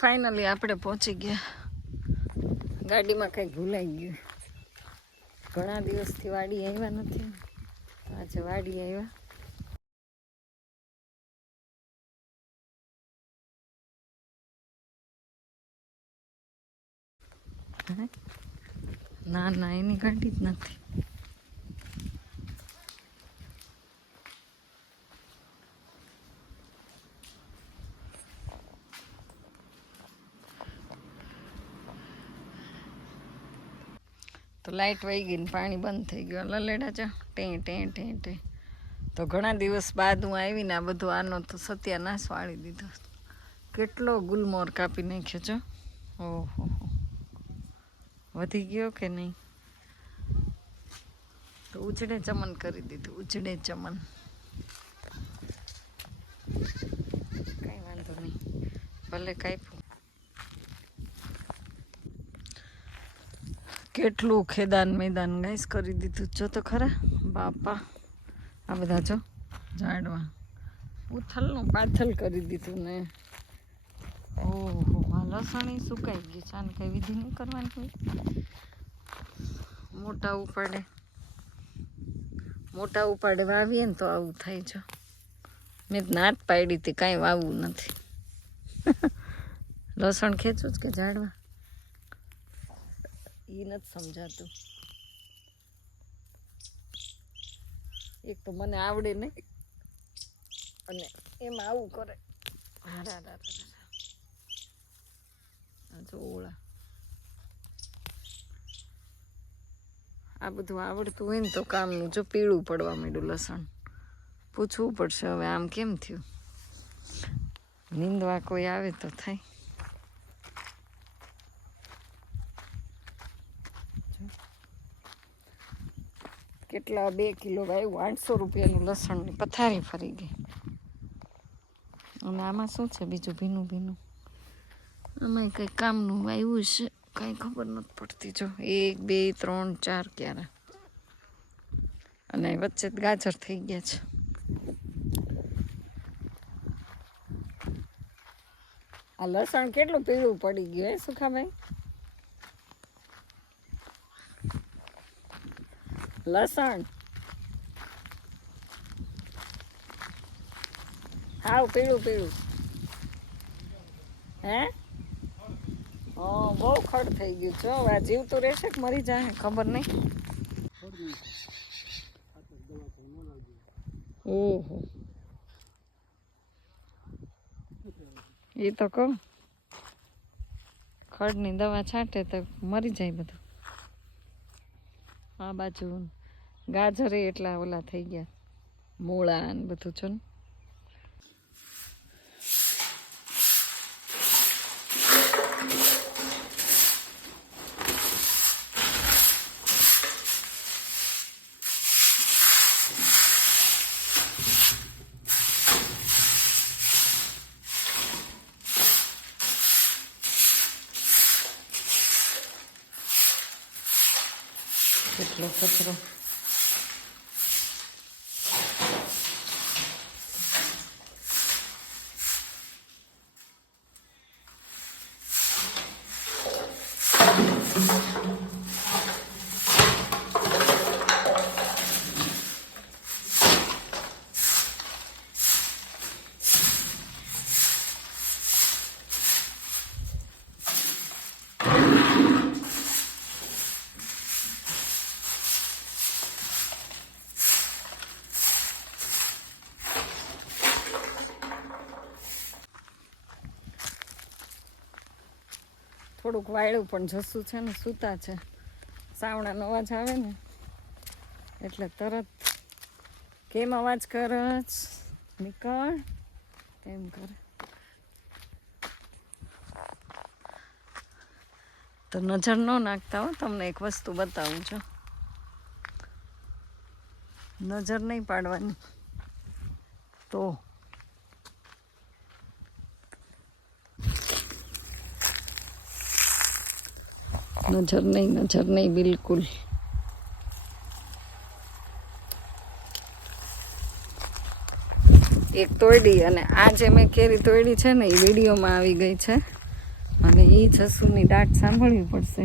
Finally આપણે પહોંચી ગયા. ગાડીમાં કંઈક ભૂલાઈ ગયું. ઘણા દિવસથી વાડી આવ્યા નથી, આજે વાડી આવ્યા. ના ના, એની ગાડી જ નથી. તો લાઇટ વહી ગઈ ને પાણી બંધ થઈ ગયું. લલેડા છે ટે ટે ટે ટે. તો ઘણા દિવસ બાદ હું આવીને આ બધું આનો તો સત્યાનાશ વાળી દીધો. કેટલો ગુલમોર કાપી નાખ્યો છો. ઓહો, વધી ગયો કે નહીં? તો ઉજડે ચમન કરી દીધું. ઉજડે ચમન, કંઈ વાંધો નહીં, ભલે કાપ્યું. કેટલું ખેદાન મેદાન ગાઈસ કરી દીધું. જો તો ખરા બાપા, આ બધા જો ઝાડવા ઉથલનું પાથલ કરી દીધું ને. ઓહો, આ લસણ સુકાઈ ગયું. ચાને કઈ વિધિ નહીં કરવાની હોય. મોટા ઉપાડે વાવીએ ને તો આવું થાય છે. મેં નાત પાડી હતી, કાંઈ વાવવું નથી. લસણ ખેંચું જ કે ઝાડવા, એ નથી સમજાતું. એક તો મને આવડે નહીં અને એમાં આવું કરે. ઓળા આ બધું આવડતું હોય ને તો કામનું. જો પીળું પડવા માંડ્યું લસણ. પૂછવું પડશે હવે આમ કેમ થયું. નીંદવા કોઈ આવે તો થાય. કેટલા 2 કિલો વાવ્યું. 800 રૂપિયાનું લસણની પથારી ફરી ગઈ. અને આમાં શું છે બીજું ભીનું ભીનું? આમાં કંઈ કામનું વાવ્યું છે, કાંઈ ખબર નથી પડતી. જો 1 2 3 4 ક્યારા, અને વચ્ચે ગાજર થઈ ગયા છે. આ લસણ કેટલું પીળું પડી ગયું હે સુખાભાઈ? લસણ હાવ પીળું પીળું હે? બહુ ખડ થઈ ગયું છો. આ જીવતું રહેશે કે મરી જાય ખબર નહીં. ઓહો, એ તો કહું, ખડની દવા છાંટે તો મરી જાય બધું. આ બાજુ ગાજરે એટલા ઓલા થઈ ગયા, મૂળા ને બધું છો ને. કેટલો કચરો. થોડુંક વાળ્યું પણ જસું છે ને સૂતા છે. સાવણાનો અવાજ આવે ને એટલે તરત કેમ અવાજ કરસ નીકળ એમ કરે. તો નજર ન નાખતા હો. તમને એક વસ્તુ બતાવું છું. નજર નહીં પાડવાની. તો નજર નહીં બિલકુલ. એક તોડી, અને આ જે મેં કેરી તોડી છે ને એ વિડીયોમાં આવી ગઈ છે. એ જસુની દાટ સાંભળવી પડશે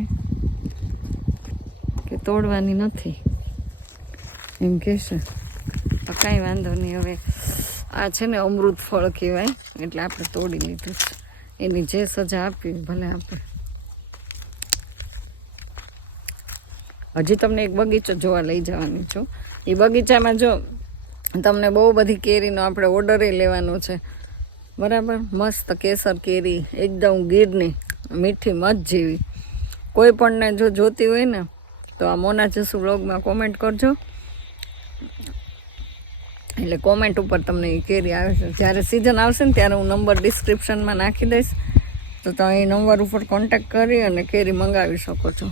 કે તોડવાની નથી એમ કહેશે. તો કાંઈ વાંધો નહીં. હવે આ છે ને અમૃત ફળ કહેવાય, એટલે આપણે તોડી લીધું છે. એની જે સજા આપી ભલે આપે. હજી તમને એક બગીચો જોવા લઈ જવાની છું. એ બગીચામાં જો તમને બહુ બધી કેરીનો આપણે ઓર્ડરે લેવાનો છે, બરાબર. મસ્ત કેસર કેરી એકદમ ગીરની મીઠી મધ જેવી. કોઈ પણને જો જોતી હોય ને તો આ મોના જસુ વ્લોગમાં કોમેન્ટ કરજો, એટલે કોમેન્ટ ઉપર તમને એ કેરી આવે છે. જ્યારે સિઝન આવશે ને ત્યારે હું નંબર ડિસ્ક્રિપ્શનમાં નાખી દઈશ, તો તમે એ નંબર ઉપર કોન્ટેક્ટ કરી અને કેરી મંગાવી શકો છો.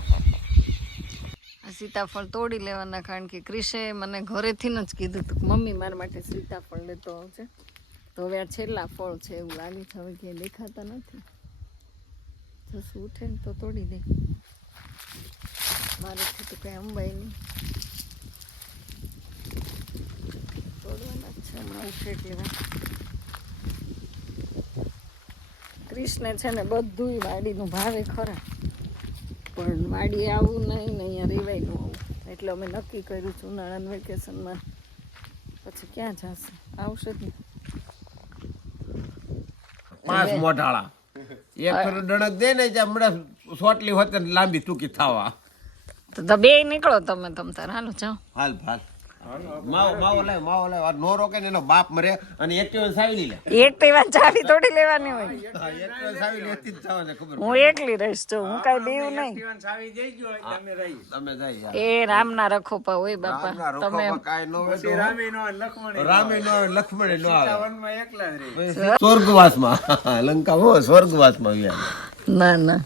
આ સીતાફળ તોડી લેવાના, કારણ કે ક્રિશે મને ઘરેથી જ કીધું હતું મમ્મી મારા માટે સીતાફળ લેતો આવશે. તો હવે આ છેલ્લા ફળ છે એવું લાગે છે. હવે ક્યાંય દેખાતા નથી. જસું ઉઠે ને તો તોડી દે. મારેથી તો કંઈ અંબાઈ નહીં, તોડવાના જ છે હમણાં ઉઠે એટલે વાત. ક્રિશને છે ને બધું વાડીનું ભાવે ખરા, પણ વાડી આવું નહીં ને અહીંયા રેવાય ન આવું. એટલે અમે નક્કી કર્યું છે ઉનાળાના વેકેશનમાં પછી ક્યાં જશે, આવશે જ ને. 5 મોઢાળા એક ફેરો ડણક દે ને હમણાં સોટલી હોત લાંબી ટૂંકી થવા. તો બે નીકળો તમે તાર. હાલો જાઓ. હાલ માવો લાવ નો રોકે ને એનો બાપ મરે અને એકટીવા સાવી લે. એકટીવા ચાવી તોડી લેવાની હોય. એકટીવા સાવી લેતી જ જવાને ખબર. હું એકલી રહીશ જો, હું કાઈ બેવું નહીં. તમે જાય એ રામ ના રખો પા હોય બાપા. તમે કાઈ નો હોય રામે નો લક્ષ્મણ નો આવે. સ્વર્ગવાસમાં લંકા હો સ્વર્ગવાસમાં ગયા. ના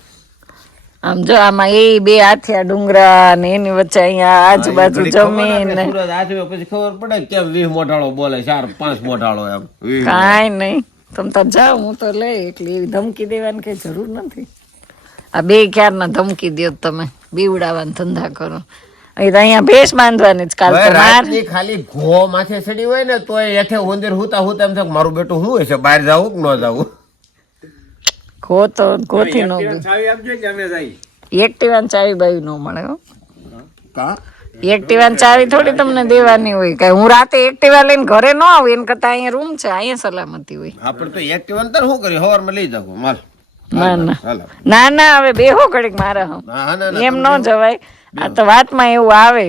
આમ જો આમાં એ બે હાથિયા ડુંગરા ને એની વચ્ચે અહીંયા આજુબાજુ જમીન ને પછી ખબર પડે કેમ 20 મોઢાળો બોલે 4-5 મોઢાળો એમ. કાંઈ નહીં, તમે તો જાઓ, હું તો લઈ. એટલી એવી ધમકી દેવાની કઈ જરૂર નથી. આ બે ક્યારના ધમકી દો તમે, બીવડાવવાના ધંધા કરો. અહીંયા ભેંસ બાંધવાની જ કાલ તો રાતની ખાલી ઘો માથે ચડી હોય ને તોય હેઠે ઉંદર હુતા એમ થાય મારું બેટું શું હોય છે, બહાર જાવું કે ન જાવું. કોથી નો એક્ટિવાની ચાવી બાવી નો મળે હો. એક્ટિવાની ચાવી થોડી તમને દેવાની હોય. કઈ હું રાતે એક્ટિવા લઈને ઘરે ન આવું, એના કરતા અહીંયા રૂમ છે, અહીંયા સલામતી હોય. આપણે તો એક્ટિવા તો શું કરી હવારમાં લઈ જાવ માલ. ના હવે બેહો ઘડીક મારા એમ ન જવાય. આ તો વાતમાં એવું આવે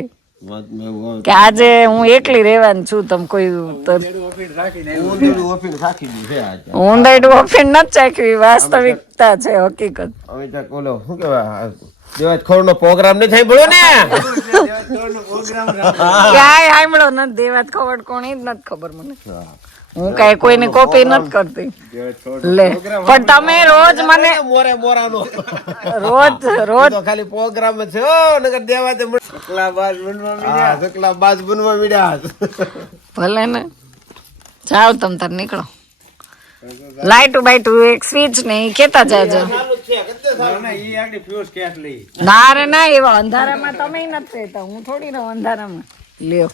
કે આજે હું એકલી રહેવાની છું. તમે કોઈ ઊંધાઈડું ઓફીન નથી ચાખ્યું, વાસ્તવિકતા છે, હકીકત. ઓલો શું કેવાય દેવાજ ખોરનો પ્રોગ્રામ નહીં થાય બોલો ને. ક્યાંય સાંભળો નથી દેવાજ ખબર કોણ, એ જ નથી ખબર મને. હું કઈ કોઈની કોપી નથી કરતી લે, પણ તમે રોજ મને રોજ ખાલી પ્રોગ્રામ છે નગર દેવા સકલાબાજ બનવા મીડ્યા. ભલે ને જાઓ તમે તાર નીકળો. લાઈટું બાઈટું એક સ્વિચ ને કેતા જાજો. ના રે ના, એવા અંધારામાં તમે નથી રહેતા, હું થોડી રહું અંધારામાં. લ્યો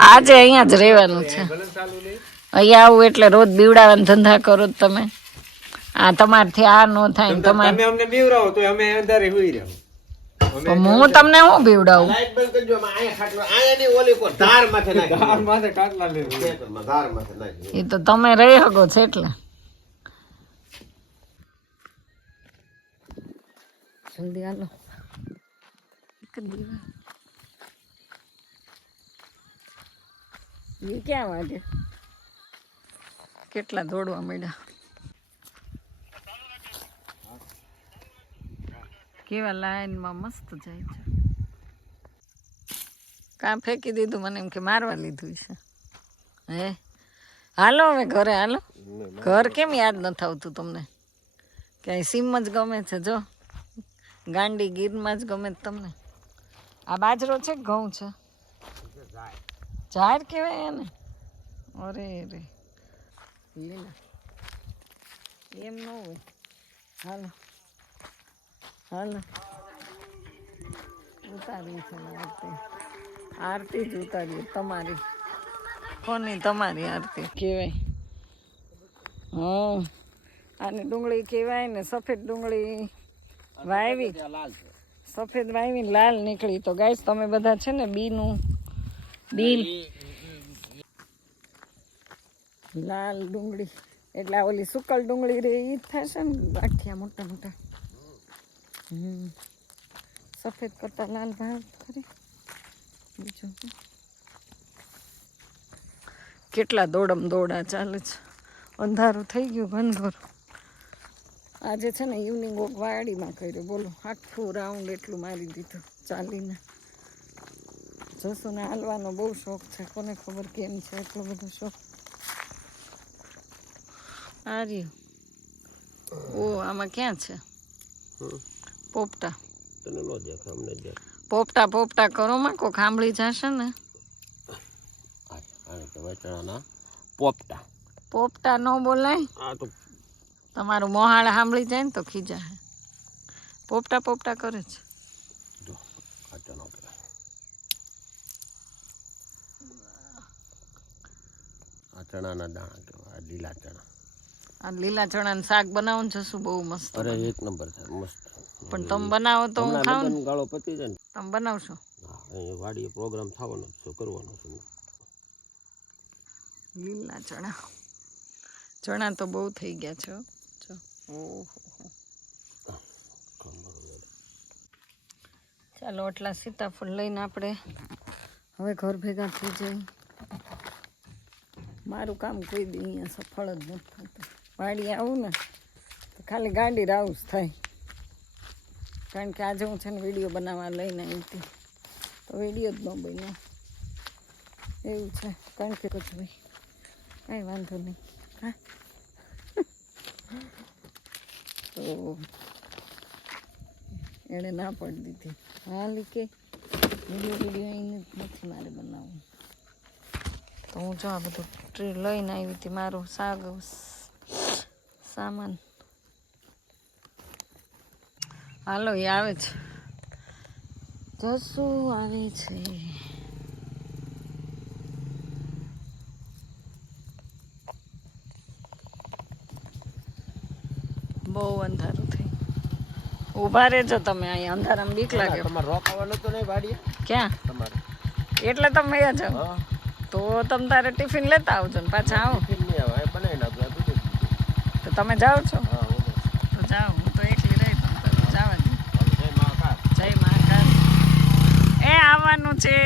આજે અહીંયા જ રહેવાનું છે. અહીંયા આવું એટલે રોજ બીવડાવવાના ધંધા કરો તમે. આ તમારથી આ નો થાય ને તમારે હું તમને હું બીવડાવું. એ તો તમે રહી શકો છો એટલે. જલ્દી હાલો. એ ક્યાં વાગે, કેટલા દોડવા માંડ્યા. કેવા લાઈનમાં મસ્ત જાય છે. કાં ફેંકી દીધું, મને એમ કે મારવા લીધું છે. હે હાલો હવે ઘરે હાલો. ઘર કેમ યાદ નથી આવતું તમને? ક્યાંય સીમ જ ગમે છે, જો ગાંડી ગીરમાં જ ગમે તમને. આ બાજરો છે કે ઘઉં છે? જાર કહેવાય એને. અરે રે લીલા એમ ન હોય. હાલો હાલો ઉતારી છે આરતી. આરતી જ ઉતારી તમારી. કોની? તમારી આરતી કહેવાય. આને ડુંગળી કહેવાય ને સફેદ ડુંગળી વાવી લાલ છે સફેદ વાવીને લાલ નીકળી. તો ગાઈસ તમે બધા છે ને બીનું બી લાલ ડુંગળી એટલે આ ઓલી સુકલ ડુંગળી રે એ જ થશે ને ગાંઠિયા મોટા મોટા. સફેદ કરતા લાલ ભાવ ખરી. બીજું કેટલા દોડા ચાલે છે. અંધારું થઈ ગયું ઘનઘોર. આજે છે ને ઇવનિંગ વોક વાડીમાં કર્યો. બોલો આખું રાઉન્ડ એટલું મારી દીધું ચાલીને. જસુને હાલવાનો બહુ શોખ છે. કોને ખબર કેમ છે એટલો બધો શોખ. આ રહ્યું. ઓ આમાં ક્યાં છે પોપટા? તને નો દેખે અમને દેખ. પોપટા કરો માં કોક સાંભળી જશે ને. આને કહેવાય ચણાના પોપટા. પોપટા નો બોલાય. આ તો તમારું મોહાળ સાંભળી જાય ને તો ખીજા. પોપટા કરે છે. જો આ ચણા કહેવાય. આ ચણાના દાણા કહેવાય. આ લીલા ચણા. આ લીલા ચણાનું શાક બનાવો ને જશું બહુ મસ્ત. અરે એક નંબર છે મસ્ત. પણ તમે બનાવો તો હું ખાઉં ને. ગાળો પતી જાય ને તમે બનાવશો? હા અહીં વાડીએ પ્રોગ્રામ થવાનો શું કરવાનો છે. લીલા ચણા તો બહુ થઈ ગયા છે. જો ઓહો. ચાલો આટલા સીતાફળ લઈને આપણે હવે ઘર ભેગા થઈ જઈએ. મારું કામ કોઈ દી અહીંયા સફળ જ નથી થતું. વાડી આવું ને તો ખાલી ગાડી રાઉસ થાય. કારણ કે આજે હું છે ને વિડીયો બનાવવા લઈને આવી હતી તો વિડીયો જ ન બન્યો એવું છે. કારણ કે કશું ભાઈ કાંઈ વાંધો નહીં. હા તો એણે ના પડી દીધી. હાલ કે વિડીયો એને નથી મારે બનાવવું. તો હું જો આ બધું ટ્રી લઈને આવી હતી. મારું સામાન હાલો એ આવે છે. જસું આવે છે. બહુ અંધારું થઈ. ઊભા રહેજો તમે અહીંયા અંધારામાં બીક લાગે. તમારે રોકાવાનું તો નહીં વાડીએ? ક્યાં? તમારે એટલે તમે જાઓ તો તમે તારે ટિફિન લેતા આવજો ને પાછા આવો. નહીં આવે બનાવી નાખજો. તો તમે જાઓ છો? હા તો જાઓ. હું તો એકલી રહી પણ જવા દે. જય મહાકાળ. જય મહાકાળ. એ આવવાનું છે.